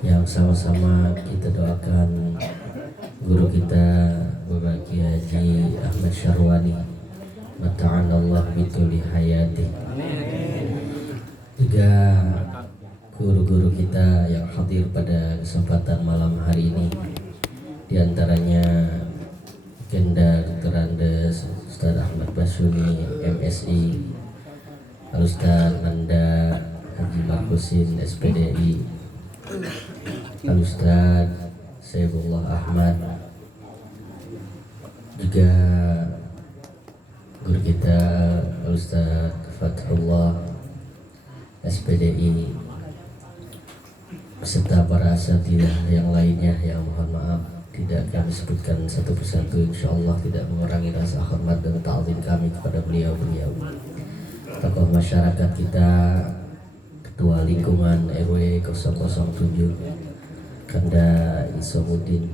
yang sama-sama kita doakan guru kita Bapak Kiai Haji Ahmad Syarwani, mata'anallah bituli hayati. Juga guru-guru kita yang hadir pada kesempatan malam hari ini, di antaranya Genda Dr. Andes Ustaz Ahmad Basuni MSI, Al-Ustaz Nanda Haji Markusin SPDI, Al-Ustaz Saifullah Ahmad, juga guru kita Al-Ustaz Fathullah SPDI, beserta para asatidzah yang lainnya yang mohon maaf tidak kami sebutkan satu persatu, insyaallah tidak mengurangi rasa hormat dan ta'zim kami kepada beliau-beliau tokoh masyarakat kita, Ketua Lingkungan RW 007 Kanda Isomuddin,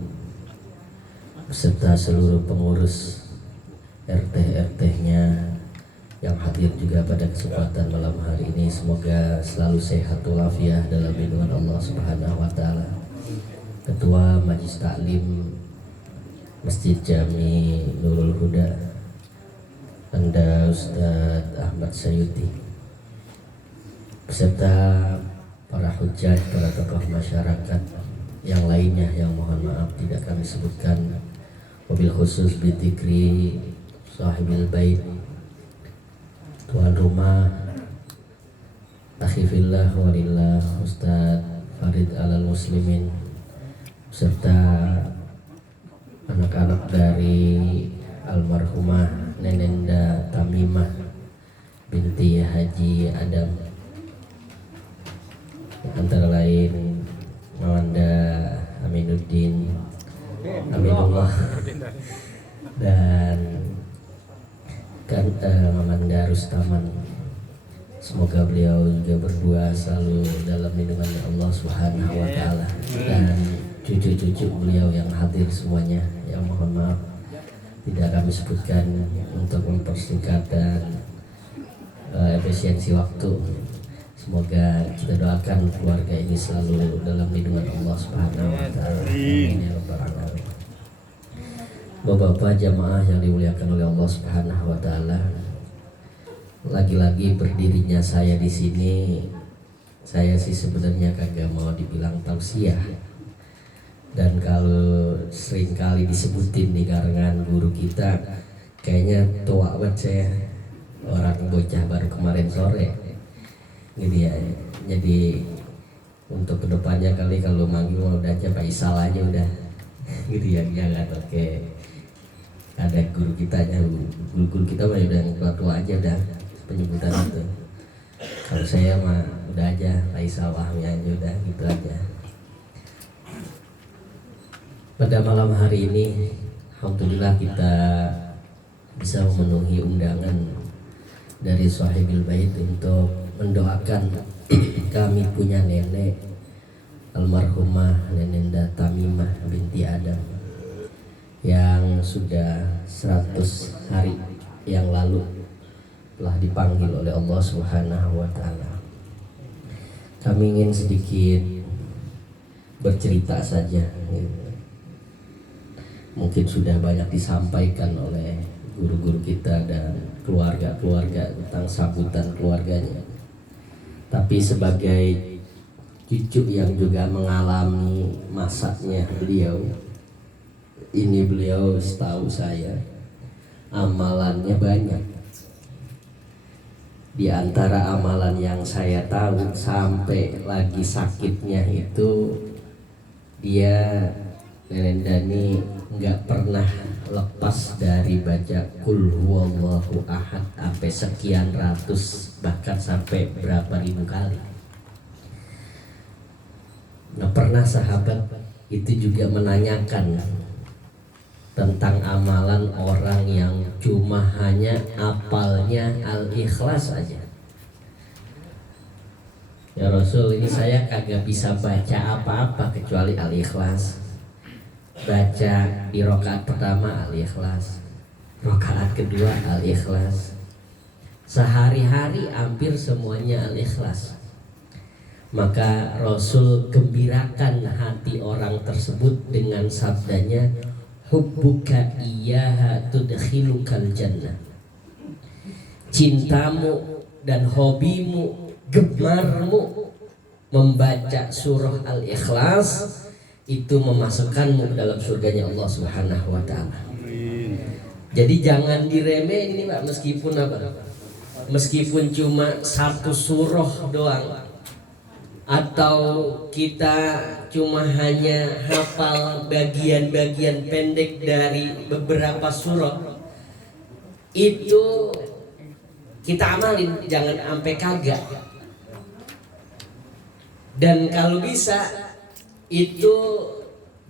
beserta seluruh pengurus RT-RT-nya yang hadir juga pada kesempatan malam hari ini. Semoga selalu sehat walafiat dalam lindungan Allah Subhanahu wa taala. Ketua Majelis Taklim Masjid Jami Nurul Huda Anda Ustadz Ahmad Sayuti, beserta para hujjah, para tokoh masyarakat yang lainnya yang mohon maaf tidak kami sebutkan, wabil khusus bidzikri sahibil bait, tuan rumah akhifillah walillah Ustadz Farid Alal Muslimin, serta anak-anak dari almarhumah Nenenda Tamimah binti Haji Adam, antara lain Mawanda Aminuddin Aminullah dan Mamanda Rustaman. Semoga beliau juga berdua selalu dalam lindungan Allah Subhanahu wa taala, dan cucu-cucu beliau yang hadir semuanya yang mohon maaf tidak kami sebutkan untuk mempersingkat dan efisiensi waktu. Semoga kita doakan keluarga ini selalu dalam lindungan Allah Subhanahu wa taala. Amin ya rabbal alamin. Bapak-bapak jamaah yang dimuliakan oleh Allah Subhanahu wa taala, lagi-lagi berdirinya saya di sini, saya sih sebenarnya kagak mau dibilang tausiah. Dan kalau sering kali disebutin di karangan guru kita, kayaknya tua banget saya, orang bocah baru kemarin sore. Gitu ya. Jadi untuk kedepannya kali kalau manggil udah aja Pak Isal aja udah. Gitu ya, jangan oke. Ada guru kita aja, guru kita mah udah tua-tua aja udah penyebutan itu. Kalau saya mah udah aja Pak Isal Wahmi aja udah gitu aja. Pada malam hari ini alhamdulillah kita bisa memenuhi undangan dari Sahibil Bait untuk mendoakan kami punya nenek almarhumah Nenenda Tamimah binti Adam yang sudah 100 hari yang lalu telah dipanggil oleh Allah Subhanahu wa taala. Kami ingin sedikit bercerita saja. Mungkin sudah banyak disampaikan oleh guru-guru kita dan keluarga-keluarga tentang sambutan keluarganya. Tapi sebagai cucu yang juga mengalami masanya beliau, ini beliau setahu saya amalannya banyak. Di antara amalan yang saya tahu sampai lagi sakitnya itu, dia Nenenda ini nggak pernah lepas dari baca Qul huwallahu ahad sampai sekian ratus, bahkan sampai berapa ribu kali. Nah, pernah sahabat itu juga menanyakan tentang amalan orang yang cuma hanya apalnya Al-Ikhlas aja. Ya Rasul, ini saya kagak bisa baca apa-apa kecuali Al-Ikhlas. Baca di rakaat pertama Al-Ikhlas, rakaat kedua Al-Ikhlas, sehari-hari hampir semuanya Al-Ikhlas. Maka Rasul gembirakan hati orang tersebut dengan sabdanya, hubbuka iyyaha tudkhilukal jannah. Cintamu dan hobimu, gemarmu membaca surah Al-Ikhlas itu memasukkanmu ke dalam surganya Allah Subhanahu wa taala. Jadi jangan diremehin ini Pak, meskipun apa? Meskipun cuma satu surah doang, atau kita cuma hanya hafal bagian-bagian pendek dari beberapa surah, itu kita amalin, jangan sampai kagak. Dan kalau bisa itu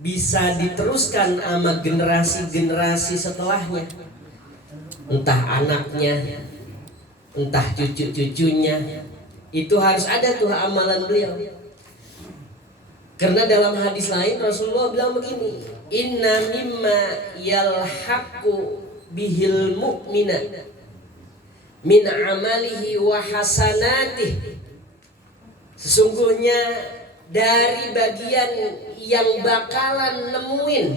bisa diteruskan sama generasi-generasi setelahnya, entah anaknya, entah cucu-cucunya. Itu harus ada tuh amalan beliau. Karena dalam hadis lain Rasulullah bilang begini, inna mimma yalhaqu bihil mu'mina min amalihi wa hasanatih. Sesungguhnya dari bagian yang bakalan nemuin,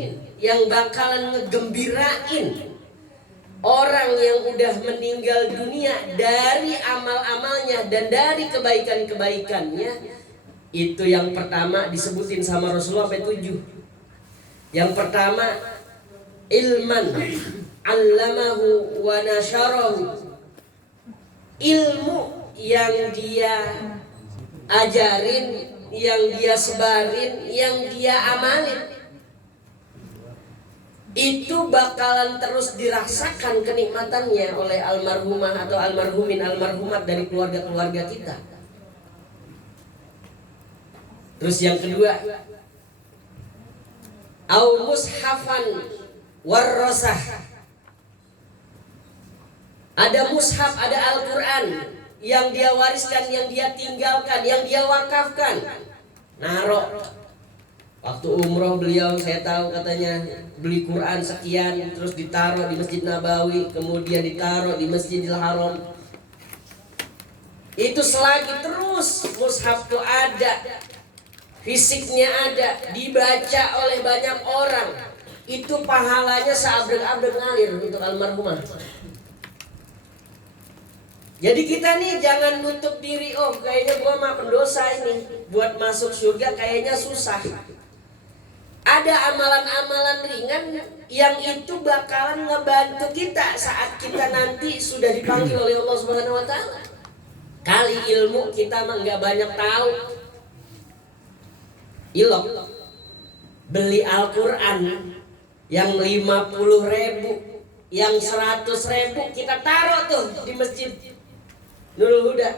yang bakalan ngegembirain orang yang udah meninggal dunia dari amal-amalnya dan dari kebaikan-kebaikannya, itu yang pertama disebutin sama Rasulullah sampai 7. Yang pertama, ilman allamahu wa nasyarahu, ilmu yang dia ajarin, yang dia sebarin, yang dia amalin, itu bakalan terus dirasakan kenikmatannya oleh almarhumah atau almarhumin almarhumat dari keluarga-keluarga kita. Terus yang kedua, au mushafan warrasah. Ada mushaf, ada Al-Quran yang dia wariskan, yang dia tinggalkan, yang dia wakafkan. Narok. Waktu umroh beliau saya tahu katanya beli Quran sekian, terus ditaruh di Masjid Nabawi, kemudian ditaruh di Masjidil Haram. Itu selagi terus mushaf itu ada, fisiknya ada, dibaca oleh banyak orang, itu pahalanya seabrek-abrek ngalir untuk almarhumah. Jadi kita nih jangan nutup diri, oh kayaknya gua mah pendosa ini, buat masuk surga kayaknya susah. Ada amalan-amalan ringan yang itu bakalan ngebantu kita saat kita nanti sudah dipanggil oleh Allah Subhanahu wa taala. Kali ilmu kita mah nggak banyak tahu. Ilok beli Al-Quran yang 50.000, yang 100.000 kita taruh tuh di masjid Nurul Huda,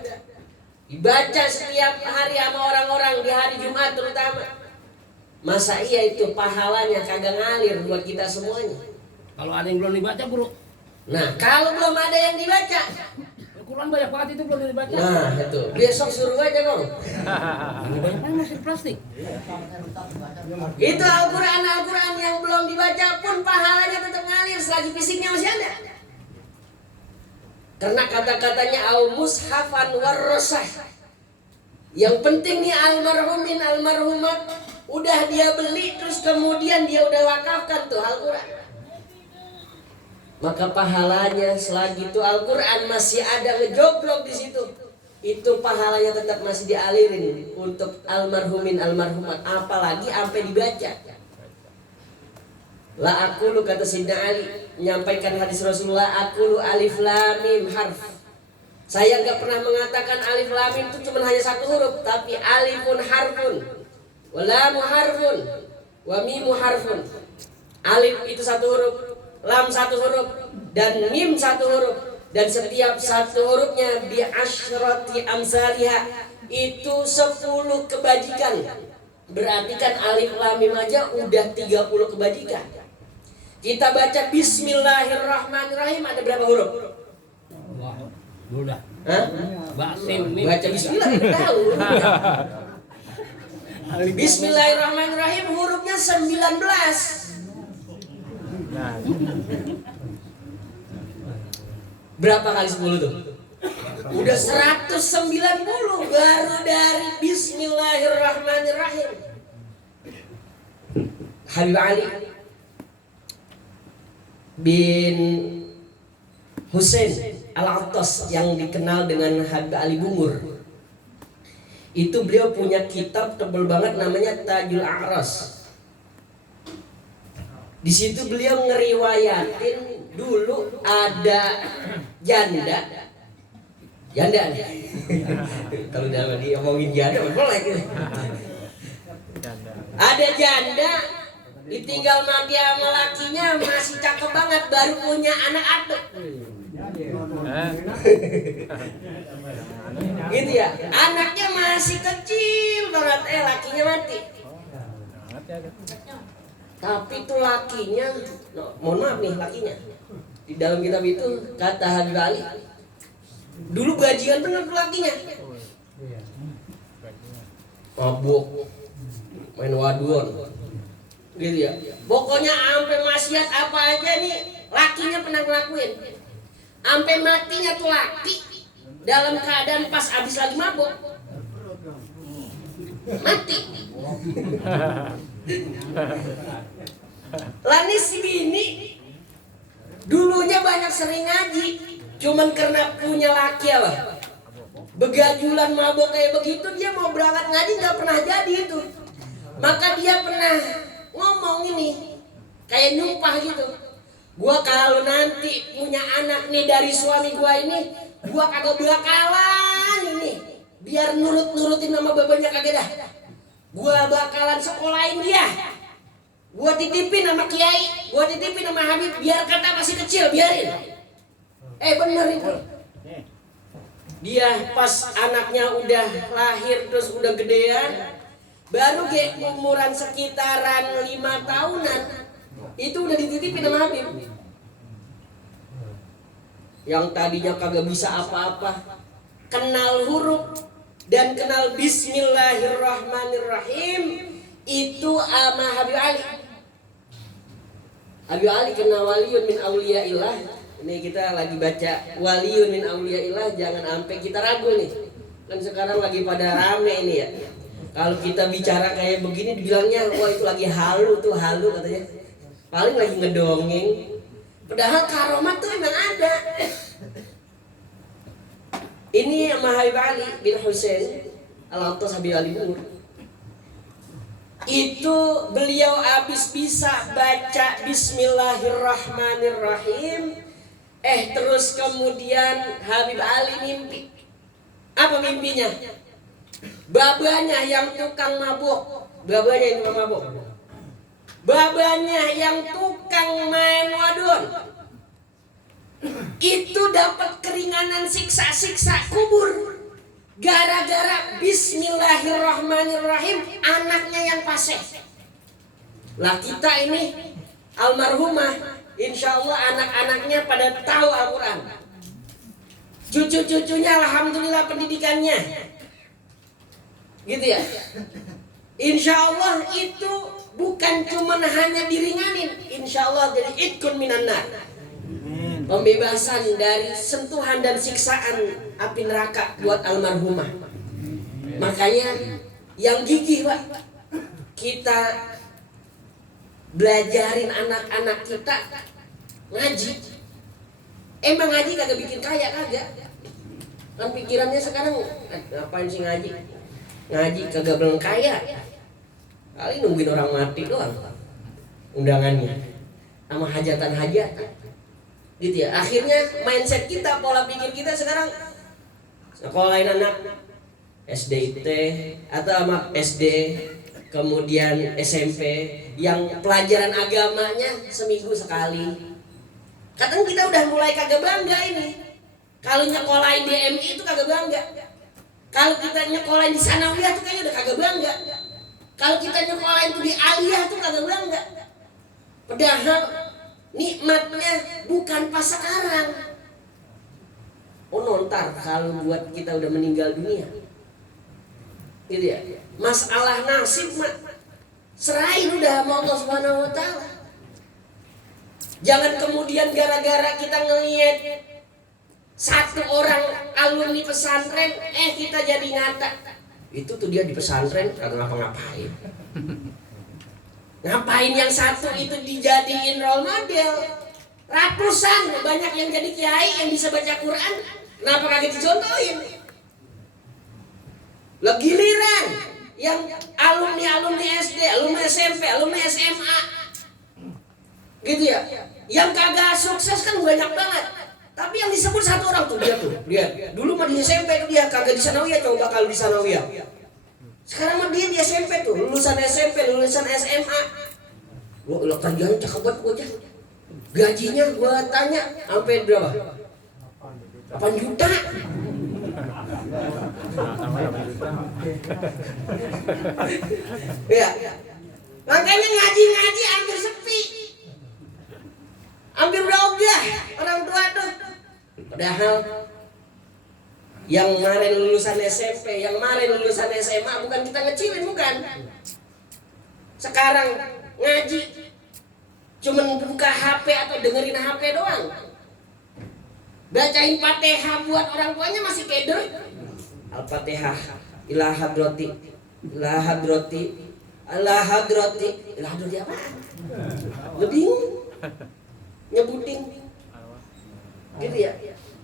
dibaca setiap hari sama orang-orang di hari Jumat terutama. Masa iya itu pahalanya kagak ngalir buat kita semuanya? Kalau ada yang belum dibaca, Bro. Nah, kalau belum ada yang dibaca, Al-Quran banyak banget itu belum dibaca. nah itu besok suruh aja Bang. Banyak masih plastik. Itu Al-Quran yang belum dibaca pun pahalanya tetap ngalir selagi fisiknya masih ada. Karena kata-katanya au mushafan warrasah. Yang penting nih almarhumin almarhumat udah dia beli, terus kemudian dia udah wakafkan tuh Al-Quran. Maka pahalanya selagi itu Al-Quran masih ada ngejoblok di situ, itu pahalanya tetap masih dialirin untuk almarhumin almarhumat, apalagi sampai dibaca. La aqulu, kata Sayyidina Ali menyampaikan hadis Rasulullah, aqulu alif lam mim harf. Saya enggak pernah mengatakan alif lam mim itu cuma hanya satu huruf, tapi alifun harfun, wa lam harfun, wa mim harfun. Alif itu satu huruf, lam satu huruf, dan mim satu huruf, dan setiap satu hurufnya bi asyrati amsalihah, itu 10 kebajikan. Berarti kan alif lam mim aja udah 30 kebajikan. Kita baca Bismillahirrahmanirrahim, ada berapa huruf? Wah, udah. Hah? Baca Bismillah kita tahu. Bismillahirrahmanirrahim hurufnya 19. Berapa kali 10 tuh? Udah 190 baru dari Bismillahirrahmanirrahim. Habib Ali bin Husain Al-Attas yang dikenal dengan Habib Ali Bungur, itu beliau punya kitab tebel banget namanya Tajul A'ras. Di situ beliau ngeriwayatin dulu ada janda nih. Kalau udah diomongin janda boleh gitu. Ada janda ditinggal mati sama lakinya, masih cakep banget, baru punya anak atuk. Gitu ya, anaknya masih kecil banget, lakinya mati. Tapi tuh lakinya, mohon maaf nih lakinya, di dalam kitab itu kata Habib Ali, dulu bajingan bener tuh lakinya, mabuk, main waduan, gitu ya. Pokoknya sampai maksiat apa aja nih, lakinya pernah ngelakuin. Sampai matinya tuh laki dalam keadaan pas abis lagi mabuk, mati. Lani si bini dulunya banyak sering ngaji, cuman karena punya laki apa, begajulan mabok kayak begitu, dia mau berangkat ngaji nggak pernah jadi itu. Maka dia pernah ngomong ini kayak nyumpah gitu, gua kalau nanti punya anak nih dari suami gua ini, gua kagak bakalan ini biar nurutin nama babanya, kagak dah. Gua bakalan sekolahin dia, gua titipin sama kiai, gua titipin sama Habib, biar kata masih kecil biarin. Bener itu. Dia pas anaknya udah lahir terus udah gedean, baru kayak umuran sekitaran 5 tahunan, itu udah dititipin sama Habib. Yang tadinya kagak bisa apa-apa, kenal huruf dan kenal Bismillahirrahmanirrahim, itu sama Habib Ali. Habib Ali kena waliun min auliyaillah. Ini kita lagi baca waliun min auliyaillah, jangan sampai kita ragu nih. Kan sekarang lagi pada rame ini ya. Kalau kita bicara kayak begini dibilangnya, wah itu lagi halu tuh, halu katanya. Paling lagi ngedongeng. Padahal karomat tuh emang ada. Ini sama Habib Ali bin Husain Al-Attas Habib Ali Bungur. Itu beliau habis bisa baca Bismillahirrahmanirrahim, terus kemudian Habib Ali mimpi. Apa mimpinya? Babanya yang tukang mabuk, babanya yang tukang main wadon, itu dapat keringanan siksa kubur gara-gara Bismillahirrahmanirrahim, anaknya yang fasih. Lah kita ini almarhumah, insya Allah anak-anaknya pada tahu Al-Quran, cucu-cucunya alhamdulillah pendidikannya, gitu ya. Insya Allah itu bukan cuma hanya diringanin, insya Allah jadi idkun minan nar, pembebasan dari sentuhan dan siksaan api neraka buat almarhumah. Makanya yang gigih Pak, kita belajarin anak-anak kita ngaji. Emang ngaji kagak bikin kaya, kagak. Kan pikirannya sekarang ngapain sih ngaji? Ngaji kagak belum kaya. Kali nungguin orang mati doang undangannya sama hajatan-hajatan. Gitu ya. Akhirnya mindset kita, pola pikir kita sekarang sekolahin anak SDIT atau sama SD, kemudian SMP yang pelajaran agamanya seminggu sekali. Kadang kita udah mulai kagak bangga ini. Kalau nyekolahin di MI itu kagak bangga. Kalau kita nyekolahin di Sanawiyah tuh kayaknya udah kagak bangga. Kalau kita nyekolahin tuh di Aliyah tuh kagak bangga. Padahal nikmatnya bukan pas sekarang. Nontar kalau buat kita udah meninggal dunia. Gitu ya. Masalah nasib mah serahin udah sama Allah Subhanahu wa taala. Jangan kemudian gara-gara kita ngelihat Satu orang alumni pesantren, kita jadi ngata. Itu tuh dia di pesantren kagak ngapa-ngapain. Ngapain yang satu itu dijadiin role model? Ratusan banyak yang jadi kiai yang bisa baca Quran. Kenapa kagak dicontohin? Lah giliran yang alumni SD, alumni SMP, alumni SMA, gitu ya, yang kagak sukses kan banyak banget. Tapi yang disebut satu orang tuh dia tuh, lihat. Dulu mah di SMP tuh dia kagak di sanawiyah, coba kalau di sanawiyah. Sekarang mah dia di SMP tuh, lulusan SMP, lulusan SMA. Wah, kerjanya cakep banget bocah. Gajinya gua tanya sampai berapa? 8 juta. Ya. Makanya ngaji-ngaji hampir sepi. Hampir berogah orang tua tuh. Padahal yang kemarin lulusan SMP, yang kemarin lulusan SMA bukan kita ngecilin, bukan. Sekarang ngaji cuman buka HP atau dengerin HP doang. Bacain Fatihah buat orang tuanya masih keder. Al-Fatihah ila hadrati ila hadrati ila hadrati ila hadrati apa? Lebih nyebutin gitu ya.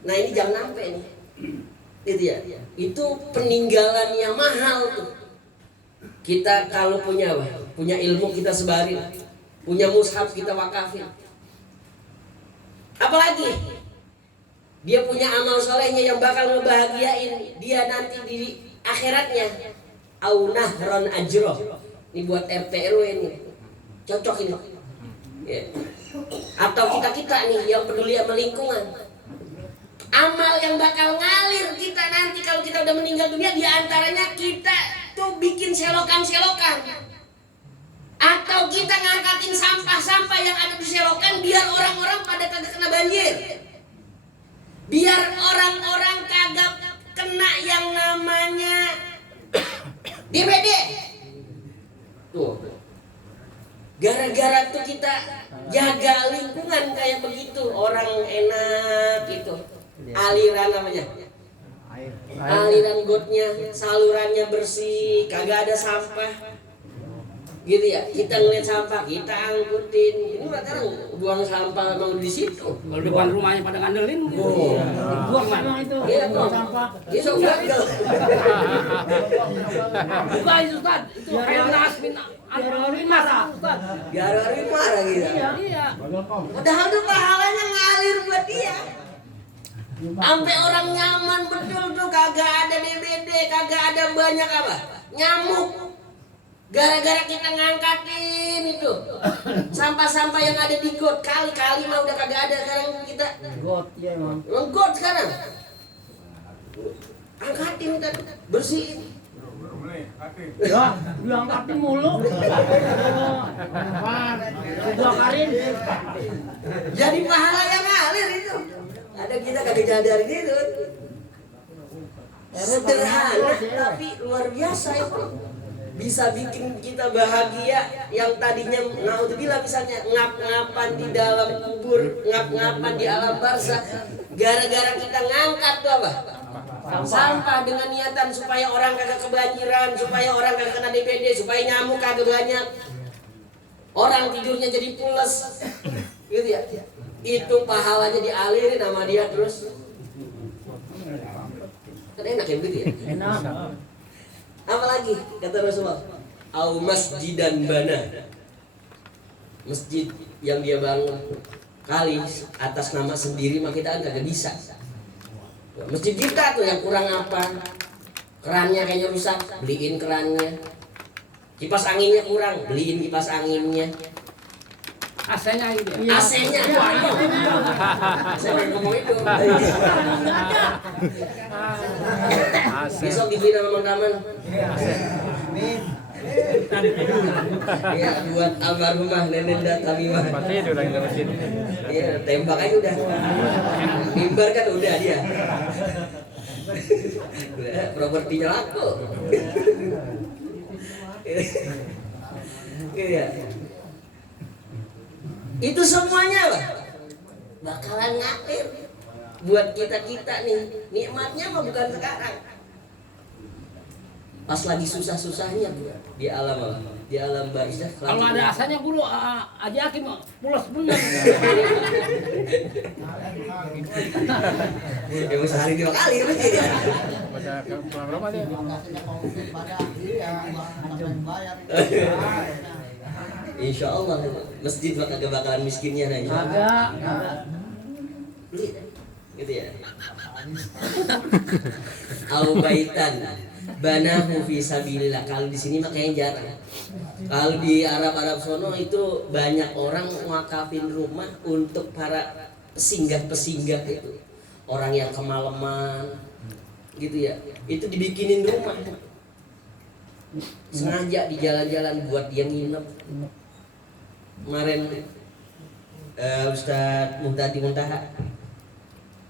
Nah ini jangan sampai nih gitu ya. Itu peninggalannya mahal tuh. Kita kalau punya ilmu kita sebarin, punya mushaf kita wakafin. Apalagi dia punya amal solehnya yang bakal ngebahagiain dia nanti di akhiratnya. Au nahron ajroh. Ini buat RT RW ini cocok ini ya. Atau kita nih yang peduli sama lingkungan, amal yang bakal ngalir kita nanti kalau kita udah meninggal dunia, diantaranya kita tuh bikin selokan-selokan, atau kita ngangkatin sampah-sampah yang ada di selokan biar orang-orang pada kagak kena banjir, biar orang-orang kagak kena yang namanya DBD. Tuh, gara-gara tuh kita jaga lingkungan kayak begitu, orang enak gitu. Aliran namanya, aliran gotnya, salurannya bersih, kagak ada sampah, gitu ya. Kita ngeliat sampah, kita angkutin. Ini sekarang buang sampah mau di situ. Kalau depan rumahnya pada ngandelin, buang mana itu? Iya tuh, dia sok gagal. Bukan itu Ustaz, itu khairas min al-arin marah Ustaz. Biar orang marah gitu. Iya. Padahal tuh pahalanya ngalir buat dia. Sampai orang nyaman betul tuh, kagak ada DBD, kagak ada banyak apa? Nyamuk. Gara-gara kita ngangkatin itu sampah-sampah yang ada di got, kali-kali mah udah kagak ada sekarang kita. Got ya emang. Got sekarang. Angkatin kita, bersihin. Ya, diangkatin mulu. Dua karin. Jadi pahala yang ngalir itu. Ada kita kagak nyadarin itu. Sederhana tapi luar biasa itu. Bisa bikin kita bahagia. Yang tadinya naudzubillah misalnya ngap-ngapan di dalam kubur, ngap-ngapan di alam barzakh, gara-gara kita ngangkat tuh apa? Sampah dengan niatan supaya orang kagak kebanjiran, supaya orang kagak kena DBD, supaya nyamuk kagak banyak, orang tidurnya jadi pules, gitu ya. Itu pahalanya dialirin sama dia terus. Kan enak ya begitu ya? Enak. Apalagi kata Rasulullah, au masjidan bana, masjid yang dia bangun kali atas nama sendiri mah kita kagak bisa. Masjid kita tuh yang kurang apa, kerannya kayaknya rusak, beliin kerannya. Kipas anginnya kurang, beliin kipas anginnya. AC-nya gitu. AC-nya. Saya pengen ngomong itu. Besok dibeliin sama Mang Kaman. Iya, buat almarhumah Nenek Tamimah. Pasti dia udah nggak mesin. Iya, tembak aja udah. Mimbar kan udah dia. Udah, propertinya laku. Iya. Itu semuanya lah bakalan ngalir. buat kita nih, nikmatnya mah bukan sekarang. Pas lagi susah-susahnya di alam apa? Di alam barzah. Kalau ada asanya guru ajakin pulas bener. Ya sehari 2 kali mesti. Baca pulang rumah dia. Insya Allah masjid kagak bakalan miskinnya nah. Ada. Beli gitu ya. Au baitan banahu fi sabilillah. Kalau di sini makanya jarang. Kalau di Arab sono itu banyak orang wakafin rumah untuk para pesinggah-pesinggah itu. Orang yang kemalaman gitu ya. Itu dibikinin rumah. Sengaja di jalan-jalan buat dia nginep. Kemarin Ustadz Muhtadi Muntaha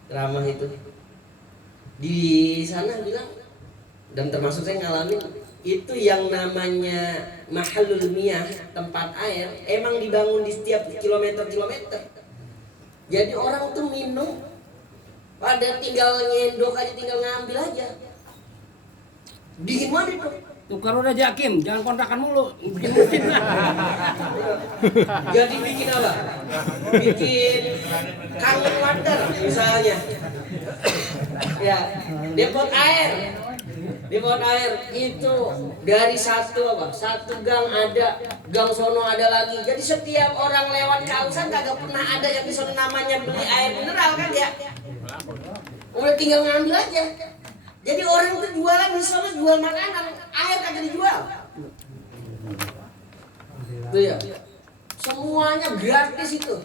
ramah itu di sana bilang, dan termasuk saya ngalamin itu yang namanya mahalul miyah, tempat air emang dibangun di setiap kilometer. Jadi orang tuh minum pada tinggal nyendok aja, tinggal ngambil aja. Dingin banget itu. Tukar udah Jakim, jangan kontrakan mulu. Bikin mesin lah. Jadi bikin apa? Bikin kangen water misalnya. Ya, depot air. Depot air itu dari satu gang ada, gang sono ada lagi. Jadi setiap orang lewat kausan kagak pernah ada yang di sono namanya beli air mineral kan ya. Udah tinggal ngambil aja. Jadi orang itu jualan di sono, jual makanan, air kagak dijual. Tuh ya. Semuanya gratis itu.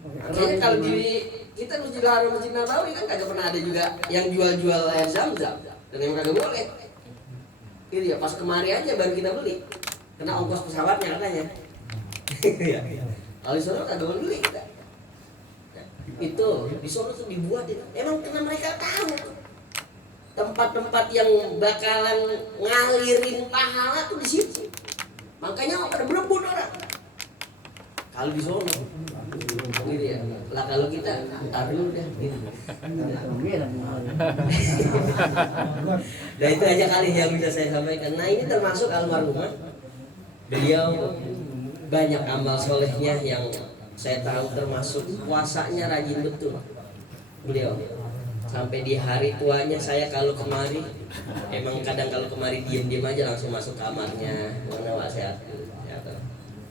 Makanya kalau di kita Masjid Haram Masjid Nabawi kan kagak pernah ada juga yang jual-jual air Zam-Zam. Dan yang kagak boleh. Gitu ya, pas kemari aja baru kita beli. Kena ongkos pesawatnya katanya. Kalau di sono kagak boleh beli kita. Itu di sono tuh dibuat itu. Emang karena mereka tahu tempat-tempat yang bakalan ngalirin pahala tuh di situ. Makanya pada berebut orang. Kalau di sono gitu ya. Lah kalau kita entar dulu deh gitu. Nah itu aja kali yang bisa saya sampaikan. Nah ini termasuk almarhumah. Beliau banyak amal solehnya yang saya tahu, termasuk puasanya rajin betul. Beliau sampai di hari tuanya saya kalau kemari, emang kadang kalau kemari diem aja langsung masuk kamarnya. Mana Wak sehat?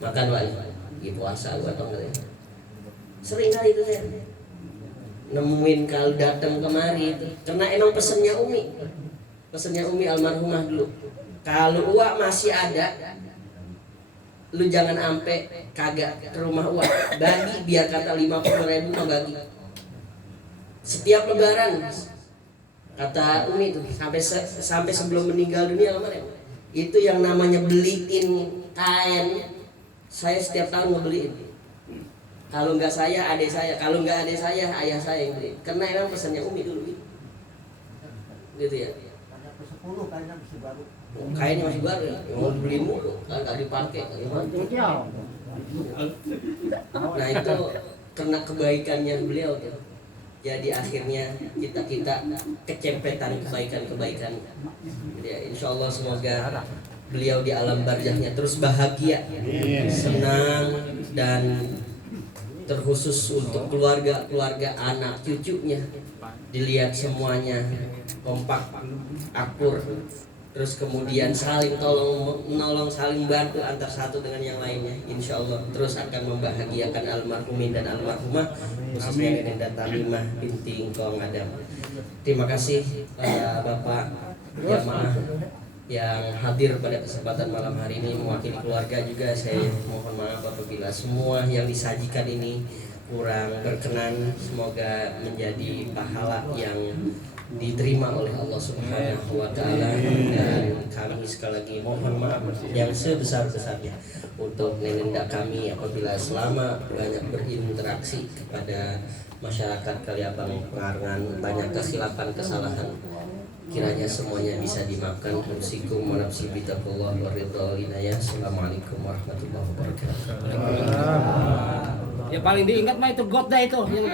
Makan Wak, lagi puasa gua atau enggak? Sering kali itu saya nemuin kalau datang kemari itu, karena emang pesennya Umi almarhumah dulu. Kalau Wak masih ada, lu jangan ampe kagak ke rumah Wak, bagi biar kata 50.000 mah bagi. Setiap lebaran kata Umi itu sampai sebelum meninggal dunia kemarin, itu yang namanya beliin kain, saya setiap tahun ngebeliin. Kalau nggak saya, adik saya. Kalau nggak adik saya, ayah saya yang beli. Karena emang pesannya Umi dulu gitu ya. Kainnya masih baru ya. Mau dibeliin mulu, nggak dipakai. Nah itu karena kebaikannya beliau tuh. Jadi akhirnya kita kecempetan kebaikan. Jadi ya, insya Allah semoga beliau di alam barzahnya terus bahagia, senang, dan terkhusus untuk keluarga anak cucunya dilihat semuanya kompak, akur, terus kemudian saling menolong, saling bantu antar satu dengan yang lainnya. Insya Allah terus akan membahagiakan almarhumin dan almarhumah, khususnya Nenda Tamimah binti Ngkong Adam. Terima kasih Bapak jamaah yang hadir pada kesempatan malam hari ini mewakili keluarga juga. Saya mohon maaf apabila semua yang disajikan ini kurang berkenan. Semoga menjadi pahala yang diterima oleh Allah Subhanahu wa taala, dan kami sekali lagi mohon maaf yang sebesar-besarnya untuk nenenda kami apabila selama banyak berinteraksi kepada masyarakat Kaliabang Pengarengan banyak kesilapan kesalahan, kiranya semuanya bisa dimaafkan. Usikum wa nafsi bitaqullah wa ridha inayah. Assalamualaikum warahmatullahi wabarakatuh. Ya paling diingat mah itu God dah itu yang